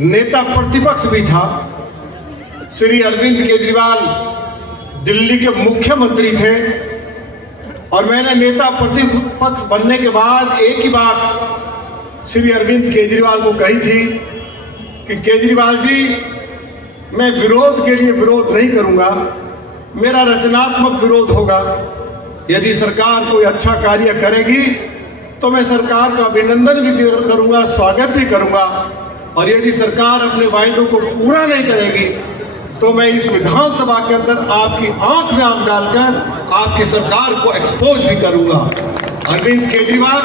नेता प्रतिपक्ष भी था। श्री अरविंद केजरीवाल दिल्ली के मुख्यमंत्री थे और मैंने नेता प्रतिपक्ष बनने के बाद एक ही बात श्री अरविंद केजरीवाल को कही थी कि केजरीवाल जी, मैं विरोध के लिए विरोध नहीं करूंगा, मेरा रचनात्मक विरोध होगा। यदि सरकार कोई अच्छा कार्य करेगी तो मैं सरकार का अभिनंदन भी करूंगा, स्वागत भी करूंगा, और यदि सरकार अपने वायदों को पूरा नहीं करेगी तो मैं इस विधानसभा के अंदर आपकी आंख में आंख डालकर आपकी सरकार को एक्सपोज भी करूंगा। अरविंद केजरीवाल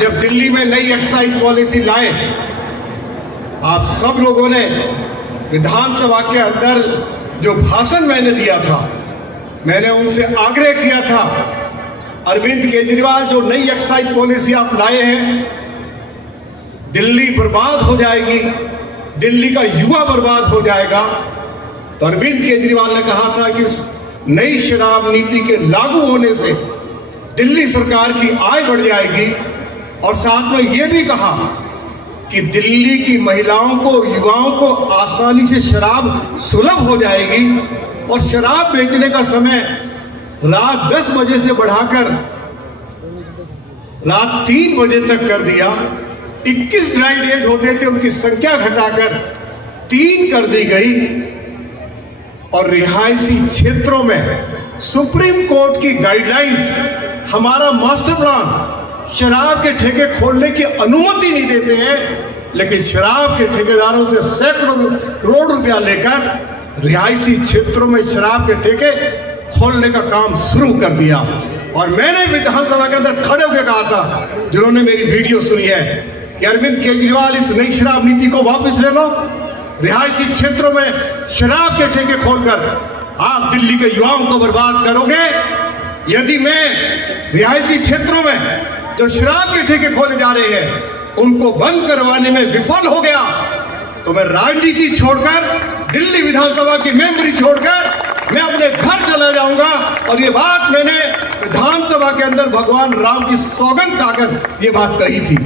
जब दिल्ली में नई एक्साइज पॉलिसी लाए, आप सब लोगों ने विधानसभा के अंदर जो भाषण मैंने दिया था, मैंने उनसे आग्रह किया था, अरविंद केजरीवाल जो नई एक्साइज पॉलिसी आप लाए हैं, दिल्ली बर्बाद हो जाएगी, दिल्ली का युवा बर्बाद हो जाएगा। तो अरविंद केजरीवाल ने कहा था कि इस नई शराब नीति के लागू होने से दिल्ली सरकार की आय बढ़ जाएगी, और साथ में यह भी कहा कि दिल्ली की महिलाओं को, युवाओं को आसानी से शराब सुलभ हो जाएगी, और शराब बेचने का समय रात 10 बजे से बढ़ाकर रात 3 बजे तक कर दिया। 21 ड्राई डेज होते थे, उनकी संख्या घटाकर 3 कर दी गई। और रिहायशी क्षेत्रों में सुप्रीम कोर्ट की गाइडलाइंस, हमारा मास्टर प्लान शराब के ठेके खोलने की अनुमति नहीं देते हैं, लेकिन शराब के ठेकेदारों से सैकड़ों करोड़ रुपया लेकर रिहायशी क्षेत्रों में शराब के ठेके खोलने का काम शुरू कर दिया। और मैंने विधानसभा के अंदर खड़े होकर कहा था, जिन्होंने मेरी वीडियो सुनी है, कि अरविंद केजरीवाल इस नई शराब नीति को वापस ले लो, रिहायशी क्षेत्रों में शराब के ठेके खोलकर आप दिल्ली के युवाओं को बर्बाद करोगे। यदि मैं रिहायशी क्षेत्रों में जो शराब के ठेके खोले जा रहे हैं उनको बंद करवाने में विफल हो गया तो मैं राजनीति छोड़कर, दिल्ली विधानसभा की मेंबरी छोड़कर मैं अपने घर चला जाऊंगा। और ये बात मैंने विधानसभा के अंदर भगवान राम की सौगंध खाकर ये बात कही थी।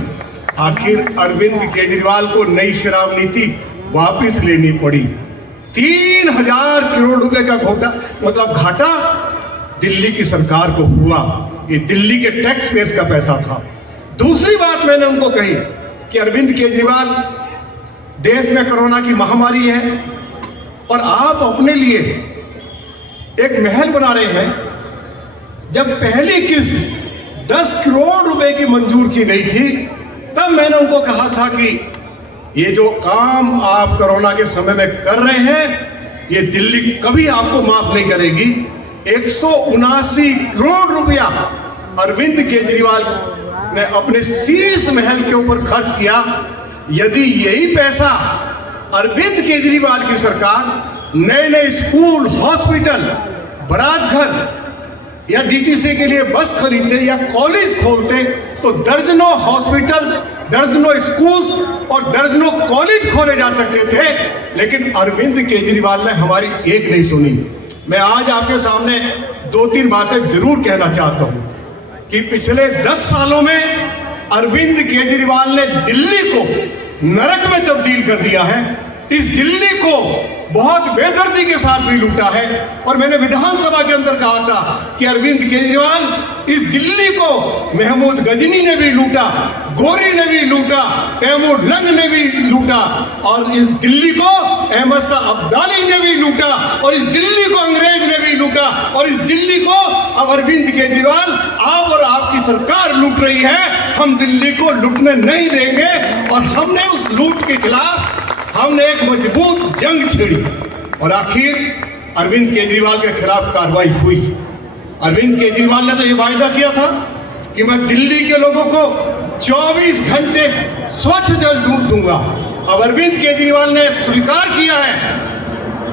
आखिर अरविंद केजरीवाल को नई शराब नीति वापस लेनी पड़ी। 3000 करोड़ रुपए का घाटा दिल्ली की सरकार को हुआ। ये दिल्ली के टैक्स पेयर्स का पैसा था। दूसरी बात मैंने उनको कही कि अरविंद केजरीवाल, देश में कोरोना की महामारी है और आप अपने लिए एक महल बना रहे हैं। जब पहली किस्त 10 करोड़ रुपए की मंजूर की गई थी, तब मैंने उनको कहा था कि ये जो काम आप कोरोना के समय में कर रहे हैं, ये दिल्ली कभी आपको माफ नहीं करेगी। 179 करोड़ रुपया अरविंद केजरीवाल ने अपने शीश महल के ऊपर खर्च किया। यदि यही पैसा अरविंद केजरीवाल की सरकार नए नए स्कूल, हॉस्पिटल, बारात घर या डीटीसी के लिए बस खरीदते या कॉलेज खोलते तो दर्जनों हॉस्पिटल, दर्जनों स्कूल्स और दर्जनों कॉलेज खोले जा सकते थे। लेकिन अरविंद केजरीवाल ने हमारी एक नहीं सुनी। मैं आज आपके सामने 2-3 बातें जरूर कहना चाहता हूं कि पिछले 10 सालों में अरविंद केजरीवाल ने दिल्ली को नरक में तब्दील कर दिया है। इस दिल्ली को बहुत बेदर्दी के साथ भी लूटा है। और मैंने विधानसभा के अंदर कहा था कि अरविंद केजरीवाल, इस दिल्ली को महमूद गजनी ने भी लूटा, गोरी ने भी लूटा, तैमूर लंग ने भी लूटा, और इस दिल्ली को अहमद शाह अब्दाली ने भी लूटा, और इस दिल्ली को अंग्रेज ने भी लूटा, और इस दिल्ली को अब अरविंद केजरीवाल, आप और आपकी सरकार लूट रही है। हम दिल्ली को लूटने नहीं देंगे। और हमने उस लूट के खिलाफ हमने एक मजबूत जंग छेड़ी और आखिर अरविंद केजरीवाल के खिलाफ कार्रवाई हुई। अरविंद केजरीवाल ने तो ये वायदा किया था कि मैं दिल्ली के लोगों को 24 घंटे स्वच्छ जल दूंगा। अब अरविंद केजरीवाल ने स्वीकार किया है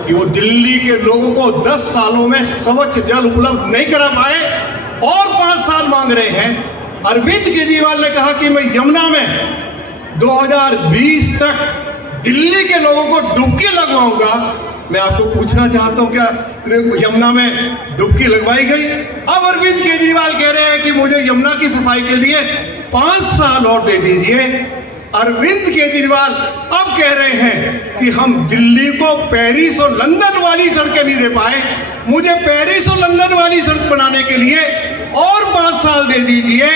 कि वो दिल्ली के लोगों को 10 सालों में स्वच्छ जल उपलब्ध नहीं करा पाए और 5 साल मांग रहे हैं। अरविंद केजरीवाल ने कहा कि मैं यमुना में 2020 तक दिल्ली के लोगों को डुबकी लगवाऊंगा। मैं आपको पूछना चाहता हूं, क्या यमुना में डुबकी लगवाई गई? अब अरविंद केजरीवाल कह रहे हैं कि मुझे यमुना की सफाई के लिए 5 साल और दे दीजिए। अरविंद केजरीवाल अब कह रहे हैं कि हम दिल्ली को पेरिस और लंदन वाली सड़कें नहीं दे पाए, मुझे पेरिस और लंदन वाली सड़क बनाने के लिए और 5 साल दे दीजिए।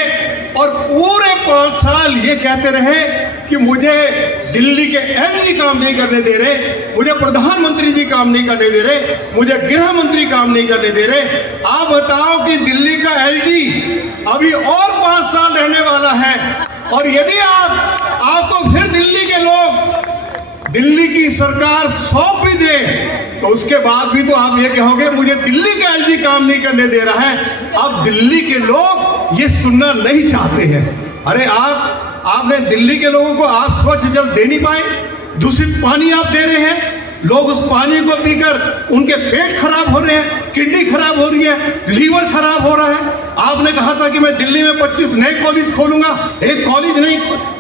और पूरे 5 साल ये कहते रहे कि मुझे दिल्ली के एलजी काम नहीं करने दे रहे, मुझे प्रधानमंत्री जी काम नहीं करने दे रहे, मुझे गृह मंत्री काम नहीं करने दे रहे। आप बताओ कि दिल्ली का एलजी अभी और 5 साल रहने वाला है, और यदि आपको फिर दिल्ली के लोग दिल्ली की सरकार सौंप भी दे तो उसके बाद भी तो आप ये कहोगे मुझे दिल्ली का एलजी काम नहीं करने दे रहा है। अब दिल्ली के लोग ये सुनना नहीं चाहते हैं। अरे आपने दिल्ली के लोगों को आप स्वच्छ जल दे नहीं पाए, दूषित पानी आप दे रहे हैं, लोग उस पानी को पीकर उनके पेट खराब हो रहे हैं, किडनी खराब हो रही है, लीवर खराब हो रहा है। आपने कहा था कि मैं दिल्ली में 25 नए कॉलेज खोलूंगा, एक कॉलेज नहीं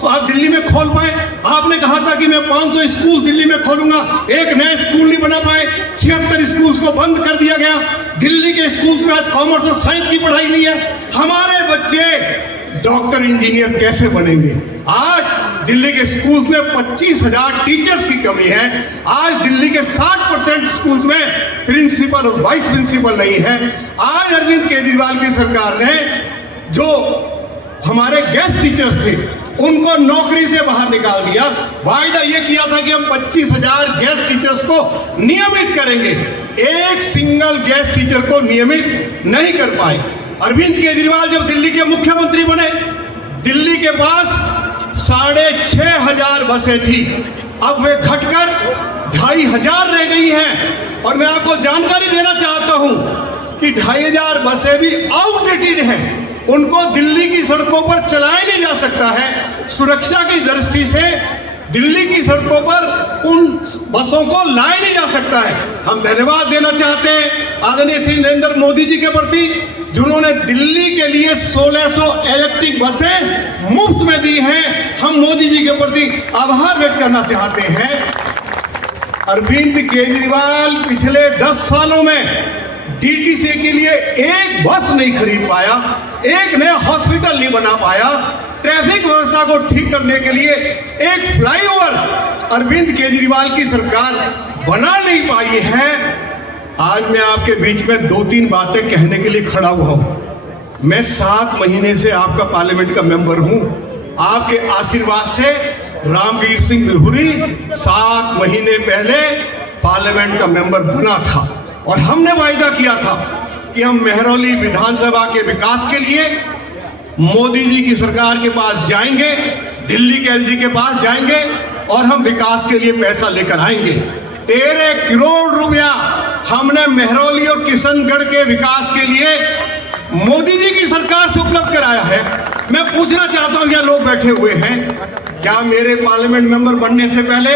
आप दिल्ली में खोल पाए। आपने कहा था कि मैं 500 स्कूल दिल्ली में खोलूंगा, एक नया स्कूल नहीं बना पाए। 76 स्कूल्स को बंद कर दिया गया। दिल्ली के स्कूल्स में आज कॉमर्स और साइंस की पढ़ाई नहीं है। हमारे बच्चे डॉक्टर इंजीनियर कैसे बनेंगे? आज दिल्ली के स्कूल में 25,000 टीचर्स की कमी है। आज दिल्ली के 60% स्कूल्स में प्रिंसिपल और वाइस प्रिंसिपल नहीं है। आज अरविंद केजरीवाल की सरकार ने जो हमारे गेस्ट टीचर्स थे उनको नौकरी से बाहर निकाल दिया। वायदा ये किया था कि हम 25,000 गेस्ट टीचर्स को नियमित करेंगे, एक सिंगल गेस्ट टीचर को नियमित नहीं कर पाए। अरविंद केजरीवाल जब दिल्ली के मुख्यमंत्री बने, दिल्ली के पास 6,500 बसें थी, अब वे घटकर 2,500 रह गई हैं। और मैं आपको जानकारी देना चाहता हूं कि 2,500 बसें भी आउटडेटेड हैं, उनको दिल्ली की सड़कों पर चलाया नहीं जा सकता है। सुरक्षा की दृष्टि से दिल्ली की सड़कों पर उन बसों को लाया नहीं जा सकता है। हम धन्यवाद देना चाहते हैं आदरणीय श्री नरेंद्र मोदी जी के प्रति, जिन्होंने दिल्ली के लिए 1,600 इलेक्ट्रिक बसें मुफ्त में दी हैं। हम मोदी जी के प्रति आभार व्यक्त करना चाहते हैं। अरविंद केजरीवाल पिछले 10 सालों में डीटीसी के लिए एक बस नहीं खरीद पाया, एक नया हॉस्पिटल नहीं बना पाया, ट्रैफिक व्यवस्था को ठीक करने के लिए एक फ्लाईओवर अरविंद केजरीवाल की सरकार बना नहीं पाई है। आज मैं आपके बीच में 2-3 बातें कहने के लिए खड़ा हुआ हूं। मैं 7 महीने से आपका पार्लियामेंट का मेंबर हूं। आपके आशीर्वाद से रामवीर सिंह बिहुरी 7 महीने पहले पार्लियामेंट का मेंबर बना था, और हमने वायदा किया था कि हम मेहरौली विधानसभा के विकास के लिए मोदी जी की सरकार के पास जाएंगे, दिल्ली के एलजी के पास जाएंगे और हम विकास के लिए पैसा लेकर आएंगे। 13 करोड़ रुपया हमने मेहरौली और किशनगढ़ के विकास के लिए मोदी जी की सरकार से उपलब्ध कराया है। मैं पूछना चाहता हूं, यहाँ लोग बैठे हुए हैं, क्या मेरे पार्लियामेंट मेंबर बनने से पहले